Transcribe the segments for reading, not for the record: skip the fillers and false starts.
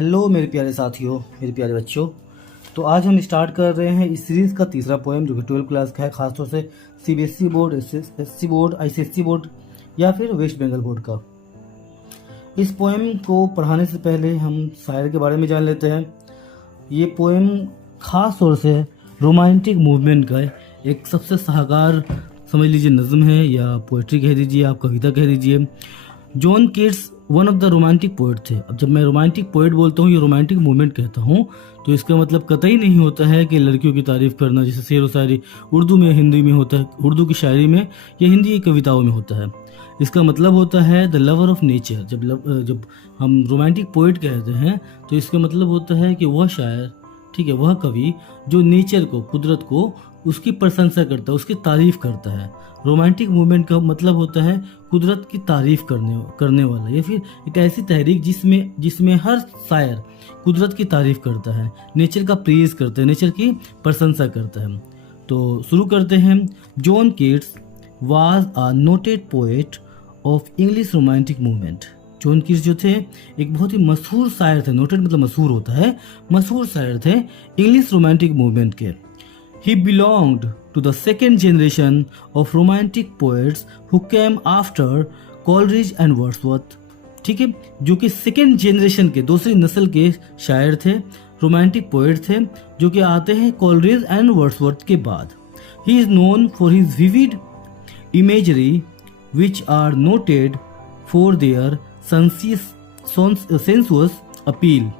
Hello मेरे प्यारे साथियों, मेरे प्यारे बच्चों। तो आज हम स्टार्ट कर रहे हैं इस सीरीज़ का तीसरा पोएम जो कि 12th क्लास का है, खासतौर से CBSE board, SSC board, ICSE board या फिर वेस्ट बंगाल बोर्ड का। इस पोएम को पढ़ाने से पहले हम शायर के बारे में जान लेते हैं। ये पोएम खास तौर से रोमांटिक मूवमेंट का एक सबसे शाहकार समझ लीजिए नज़म है, या पोइट्री कह दीजिए, आप कविता कह दीजिए। John Keats one of the romantic poet थे। अब जब मैं रोमांटिक पोइट बोलता हूँ, ये रोमांटिक मूवमेंट कहता हूँ, तो इसका मतलब कतई नहीं होता है कि लड़कियों की तारीफ करना, जैसे शेर व शायरी उर्दू में हिंदी में होता है, उर्दू की शायरी में या हिंदी की कविताओं में होता है। इसका मतलब होता है द लवर ऑफ नेचर। जब हम रोमांटिक पोइट कहते हैं तो इसका मतलब होता है कि वह शायर, ठीक है, वह कवि जो नेचर को, कुदरत को, उसकी प्रशंसा करता है, उसकी तारीफ करता है। रोमांटिक मूवमेंट का मतलब होता है कुदरत की तारीफ करने वाला, या फिर एक ऐसी तहरीक जिसमें हर शायर कुदरत की तारीफ करता है, नेचर का प्रेज करता है, नेचर की प्रशंसा करता है। तो शुरू करते हैं। John Keats was a noted poet of English romantic movement. John Keats जो थे एक बहुत ही मशहूर शायर थे। नोटेड मतलब मशहूर होता है, मशहूर शायर थे इंग्लिश रोमांटिक मूवमेंट के। He belonged to the second generation of romantic poets who came after Coleridge and Wordsworth। ठीक है, जो कि सेकेंड जनरेशन के, दूसरी नस्ल के शायर थे, रोमांटिक पोएट थे, जो कि आते हैं कॉलरिज एंड वर्ड्सवर्थ के बाद। He is known for his vivid imagery which are noted for their sensuous appeal।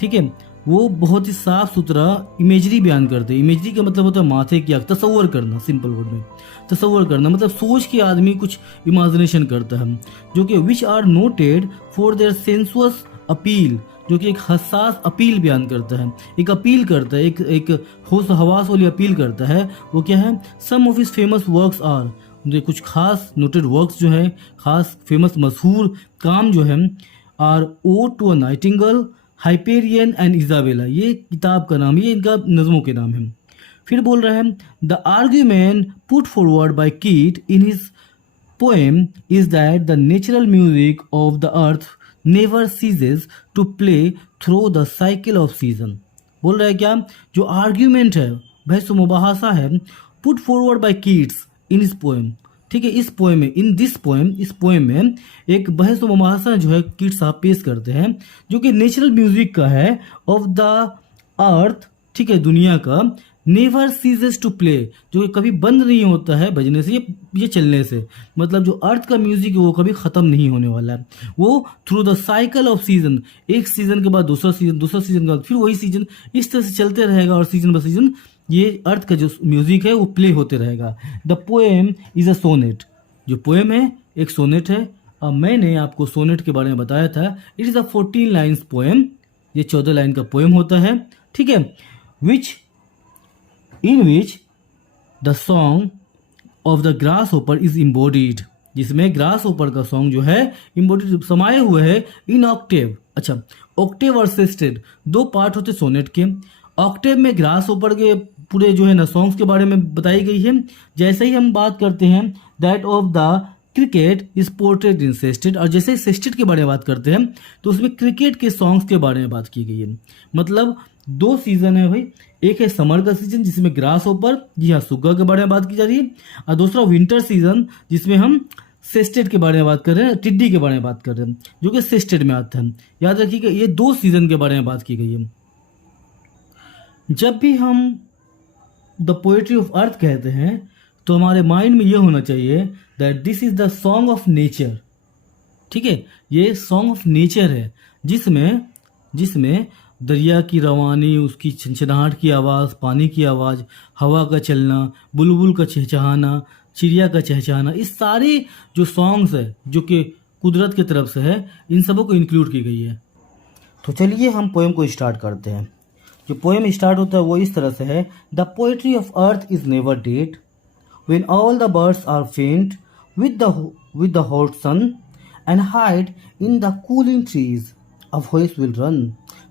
ठीक है, वो बहुत ही साफ सुथरा इमेजरी बयान करते हैं। इमेजरी का मतलब होता है माथे की आँख, तसव्वुर करना। सिंपल वर्ड में तसव्वुर करना मतलब सोच के आदमी कुछ इमेजिनेशन करता है, जो कि which are noted for their sensuous appeal, जो कि एक हसास अपील बयान करता है, एक अपील करता है, एक होश हवास वाली अपील करता है। वो क्या है? Some of his famous works are, जो कुछ खास नोटेड वर्क्स जो है, खास फेमस मशहूर काम जो है, are ode to a nightingale, Hyperion and Isabella. ये किताब का नाम, ये इनका नज़मों के नाम है। फिर बोल रहे हैं the argument put forward by Keats in his poem is that the natural music of the earth never ceases to play through the cycle of season. बोल रहे हैं क्या? जो आर्ग्यूमेंट है, बहस मुबाहसा है, पुट फॉरवर्ड बाय कीट्स इन his poem. ठीक है, इस पोएम में, इस पोएम में एक बहस मुबाहसा जो है कीट्स साहब पेश करते हैं, जो कि नेचुरल म्यूजिक का है, ऑफ द अर्थ, ठीक है, दुनिया का, नेवर सीजेस टू प्ले, जो कि कभी बंद नहीं होता है बजने से, ये चलने से। मतलब जो अर्थ का म्यूजिक है वो कभी ख़त्म नहीं होने वाला है। वो through the cycle of season, एक सीजन के बाद दूसरा सीजन के बाद फिर वही सीजन, इस तरह से चलते रहेगा, और सीजन बाय सीजन ये अर्थ का जो म्यूजिक है वो प्ले होते रहेगा। The poem is a sonnet. जो पोएम है एक सोनेट है। अब मैंने आपको सोनेट के बारे में बताया था, it is a 14 lines poem. ये 14 लाइन का पोएम होता है, ठीक है, in which the song of the grasshopper is embodied, जिसमें ग्रास होपर का सॉन्ग जो है इम्बॉडीड, समाये हुए है इन ऑक्टेव। अच्छा, ऑक्टेव और सेस्टेड दो पार्ट होते सोनेट के। ऑक्टेव में ग्रास होपर के पूरे जो है ना सॉन्ग्स के बारे में बताई गई है। जैसे ही हम बात करते हैं that of the cricket is portrait in sestet, और जैसे ही सेस्टेड के बारे में बात करते हैं तो उसमें क्रिकेट के सॉन्ग्स के बारे में बात की गई है। मतलब दो सीजन है भाई, एक है समर का सीजन जिसमें ग्रास होपर, जी हाँ, सुग्गा के बारे में बात की जा रही है, और दूसरा विंटर सीजन जिसमें हम सेस्टेड के बारे में बात कर रहे हैं, टिड्डी के बारे में बात कर रहे हैं, जो कि सेस्टेड में आता है। याद रखिएगा, ये दो सीजन के बारे में बात की गई है। जब भी हम द पोएट्री ऑफ अर्थ कहते हैं तो हमारे माइंड में ये होना चाहिए that this is the song of nature. ठीक है, ये सॉन्ग ऑफ नेचर है, जिसमें दरिया की रवानी, उसकी छनछनाहट की आवाज़, पानी की आवाज़, हवा का चलना, बुलबुल का चहचहाना, चिड़िया का चहचहाना, इस सारे जो सॉन्ग्स है जो कि कुदरत की तरफ से है, इन सबों को इंक्लूड की गई है। तो चलिए हम पोएम को स्टार्ट करते हैं। जो पोएम स्टार्ट होता है वो इस तरह से है। The poetry of earth is never dead when all the birds are faint with the hot sun and hide in the cooling trees. A voice will run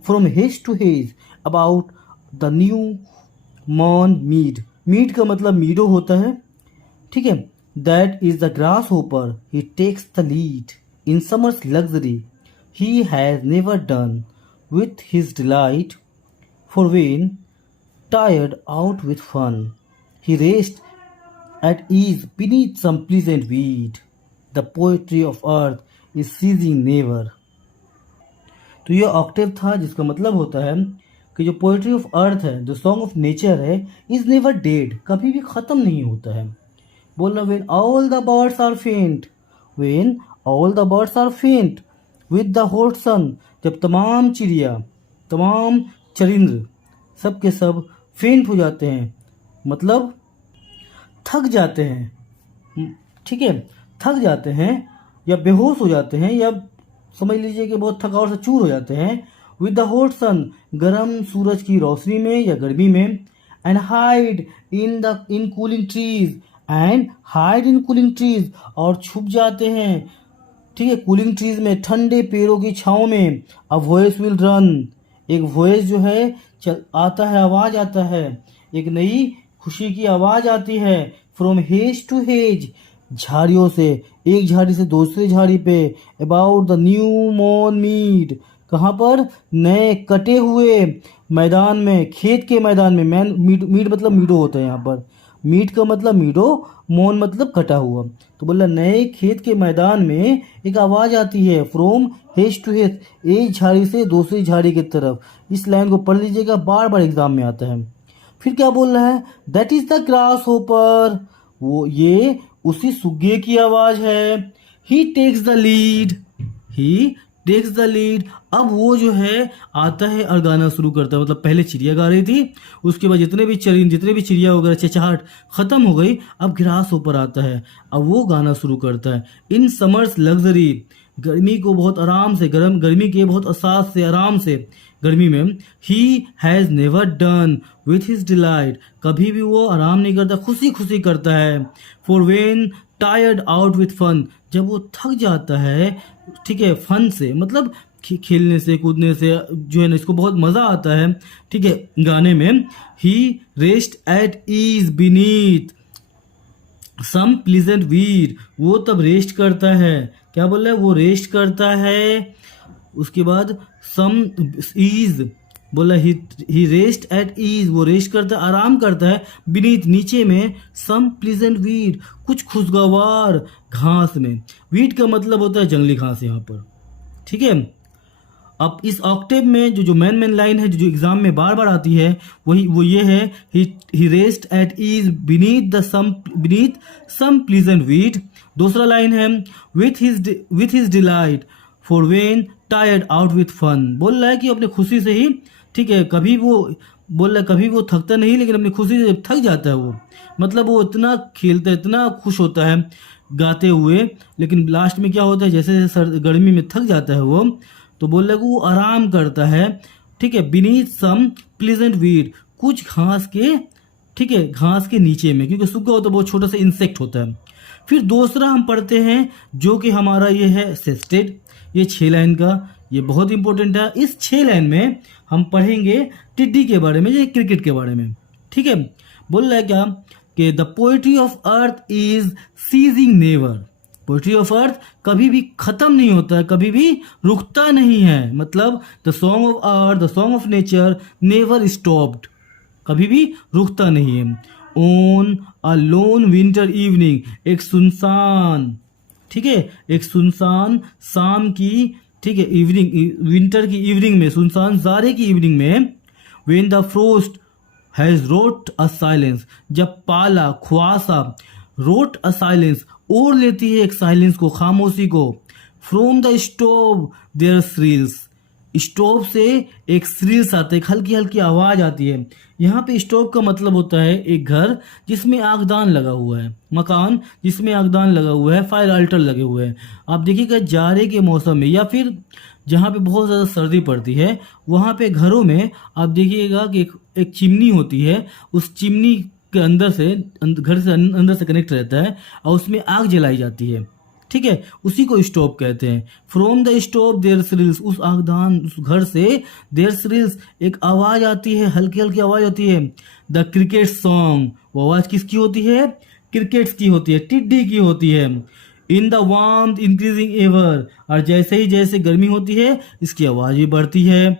from hedge to hedge about the new mown mead. Mead का मतलब मीडो होता है, ठीक है। That is the grasshopper. He takes the lead in summer's luxury. He has never done with his delight, for when, tired out with fun, he rest at ease beneath some pleasant weed. The poetry of earth is ceasing never. तो ये Octave था, जिसका मतलब होता है कि जो poetry of earth है, जो सॉन्ग ऑफ नेचर है, इज नेवर डेड, कभी भी खत्म नहीं होता है. बोलना, when all the birds are faint, when all the birds are faint with the hot sun, जब तमाम चिड़िया, तमाम चरिंद्र, सब के सब फेंट हो जाते हैं, मतलब थक जाते हैं. ठीक है, थक जाते हैं या बेहोश हो जाते हैं, या समझ लीजिए कि बहुत थकावट से चूर हो जाते हैं. विद द हॉट सन, गर्म सूरज की रोशनी में या गर्मी में. And hide in cooling trees, and hide in cooling trees, और छुप जाते हैं, ठीक है, कूलिंग ट्रीज में, ठंडे पेड़ों की छाँव में. अ वॉइस विल रन, एक वॉइस जो है आता है, आवाज आता है, एक नई खुशी की आवाज आती है. फ्रॉम हेज टू हेज, झाड़ियों से, एक झाड़ी से दूसरी झाड़ी पे. अबाउट द न्यू मॉर्न मीड, कहाँ पर, नए कटे हुए मैदान में, खेत के मैदान में. मीड मतलब मीडो होता है यहाँ पर, मीट का मतलब मीडो, मॉर्न मतलब कटा हुआ. तो बोला नए खेत के मैदान में एक आवाज आती है, फ्रॉम हेज टू हेज, एक झाड़ी से दूसरी झाड़ी की तरफ. इस लाइन को पढ़ लीजिएगा, बार बार एग्जाम में आता है. फिर क्या बोल रहा है, that is the grasshopper, वो ये उसी सुग्गे की आवाज है. He takes the lead, he takes the lead. अब वो जो है आता है और गाना शुरू करता है. मतलब पहले चिड़िया गा रही थी, उसके बाद जितने भी चिड़िया वगैरह चहचहाट खत्म हो गई, अब ग्रास ऊपर आता है, अब वो गाना शुरू करता है. इन समर्स लग्जरी, गर्मी को बहुत आराम से, गर्मी के बहुत एहसास से, आराम से गर्मी में. He has never done with his delight, कभी भी वो आराम नहीं करता, खुशी खुशी करता है. For when tired out with fun, जब वो थक जाता है, ठीक है, फन से मतलब खेलने से, कूदने से, जो है ना, इसको बहुत मज़ा आता है, ठीक है, गाने में. He rest at ease beneath some pleasant weed, वो तब रेस्ट करता है. क्या बोल रहा है, वो रेस्ट करता है. उसके बाद सम ईज बोला, ही रेस्ट एट ईज, वो रेस्ट करता है, आराम करता है. बीनीथ नीचे में, सम प्लीजेंट वीड, कुछ खुशगवार घास में. वीड का मतलब होता है जंगली घास यहाँ पर. ठीक है, अब इस ऑक्टेव में जो मेन लाइन है, जो एग्जाम में बार बार आती है, वो ये है, he rest at ease beneath some pleasant weed. दूसरा लाइन है, with his delight for when tired out with fun. बोल रहा है कि अपने खुशी से ही, ठीक है, कभी वो थकता नहीं, लेकिन अपनी खुशी से थक जाता है वो. मतलब वो इतना खेलता है, इतना खुश होता है गाते हुए, लेकिन लास्ट में क्या होता है, जैसे जैसे गर्मी में थक जाता है वो, तो बोल रहा है कि वो आराम करता है. ठीक है, बीनीथ सम प्लीजेंट वीड, कुछ घास के, ठीक है, घास के नीचे में, क्योंकि सूखा होता है, बहुत छोटा सा इंसेक्ट होता है. फिर दूसरा हम पढ़ते हैं, जो कि हमारा ये है सेस्टेड. ये 6 लाइन का, ये बहुत इंपॉर्टेंट है. इस 6 लाइन में हम पढ़ेंगे टिड्डी के बारे में, या क्रिकेट के बारे में. ठीक है, बोल रहा है क्या कि the poetry of earth is ceasing never. Poetry of earth कभी भी खत्म नहीं होता है, कभी भी रुकता नहीं है. मतलब the song of earth, the song of nature never stopped, कभी भी रुकता नहीं है. On a loan winter evening, एक सुनसान, ठीक है, एक सुनसान शाम की, ठीक है, इवनिंग, विंटर की इवनिंग में, सुनसान जाड़े की इवनिंग में. When the frost has wrote a silence, जब पाला, खुआसा, रोट अ साइलेंस, ओढ़ लेती है एक साइलेंस को, खामोशी को. From the stove there shrills, stove से एक श्रील्स आते, एक हल्की हल्की आवाज आती है. यहाँ पे स्टोव का मतलब होता है एक घर जिसमें आगदान लगा हुआ है, मकान जिसमें आगदान लगा हुआ है, फायर अल्टर लगे हुए हैं. आप देखिएगा जाड़े के मौसम में, या फिर जहाँ पे बहुत ज़्यादा सर्दी पड़ती है, वहाँ पे घरों में आप देखिएगा कि एक चिमनी होती है, उस चिमनी के अंदर से, घर से अंदर से कनेक्ट रहता है, और उसमें आग जलाई जाती है. ठीक है, उसी को स्टोव कहते हैं. फ्रॉम द स्टोव देयर श्रिल्स, उस आगदान, उस घर से देयर श्रिल्स, एक आवाज आती है, हल्की हल्की आवाज आती है. द क्रिकेट सॉन्ग, वो आवाज किसकी होती है, क्रिकेट्स की होती है, टिड्डी की होती है. In the warmth increasing ever, और जैसे ही जैसे गर्मी होती है, इसकी आवाज भी बढ़ती है.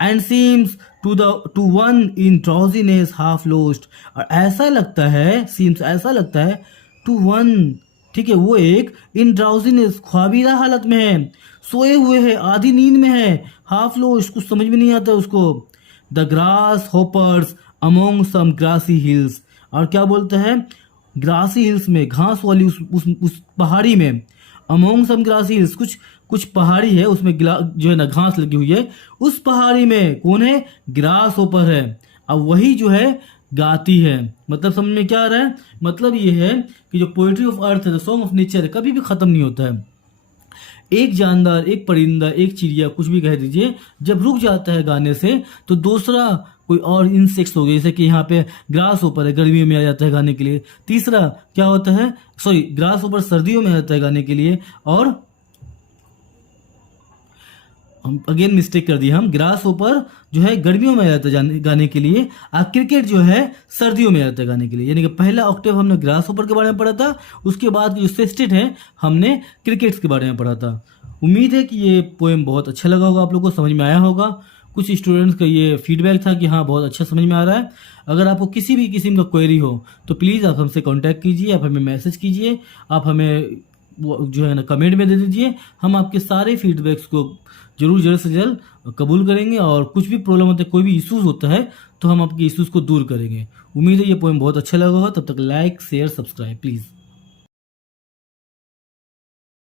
And seems to one in drowsiness half lost, और ऐसा लगता है, सीम्स ऐसा लगता है, टू वन, ठीक है, वो एक इन ड्राउजीनेस ख्वाबीदा हालत में है, सोए हुए है, आधी नींद में है, हाफ लोस्ट कुछ समझ में नहीं आता उसको। The grasshoppers among some grassy hills, और क्या बोलता है, ग्रासी हिल्स में, घास वाली उस पहाड़ी में, अमोंग सम ग्रासी हिल्स, कुछ पहाड़ी है उसमें जो है ना घास लगी हुई है, उस पहाड़ी में कौन है, ग्रास होपर है। अब वही जो है गाती है। मतलब समझ में क्या आ रहा है, मतलब ये है कि जो पोएट्री ऑफ अर्थ है, द सॉन्ग ऑफ नेचर है, कभी भी खत्म नहीं होता है। एक जानदार, एक परिंदा, एक चिड़िया, कुछ भी कह दीजिए, जब रुक जाता है गाने से तो दूसरा कोई और इंसेक्ट्स हो गए, जैसे कि यहाँ पे ग्रास ऊपर है, गर्मियों में आ जाता है गाने के लिए। तीसरा क्या होता है, सॉरी, ग्रास ऊपर सर्दियों में आता है गाने के लिए, और हम अगेन मिस्टेक कर दी, हम ग्रास ऊपर जो है गर्मियों में आ जाता है गाने के लिए, और क्रिकेट जो है सर्दियों में आता है गाने के लिए। यानी कि पहला ऑक्टेव हमने ग्रास ऊपर के बारे में पढ़ा था, उसके बाद जो सेस्टेट है हमने क्रिकेट्स के बारे में पढ़ा था। उम्मीद है कि ये पोएम बहुत अच्छा लगा होगा, आप लोगों को समझ में आया होगा। कुछ स्टूडेंट्स का ये फीडबैक था कि हाँ बहुत अच्छा समझ में आ रहा है। अगर आपको किसी भी किस्म का क्वेरी हो तो प्लीज़ आप हमसे कांटेक्ट कीजिए, आप हमें मैसेज कीजिए, आप हमें वो जो है ना कमेंट में दे दीजिए। हम आपके सारे फीडबैक्स को जल्द से जल्द कबूल करेंगे, और कुछ भी प्रॉब्लम होता है, कोई भी इश्यूज़ होता है तो हम आपके इश्यूज़ को दूर करेंगे। उम्मीद है ये पोएम बहुत अच्छा लगा होगा। तब तक लाइक शेयर सब्सक्राइब प्लीज़।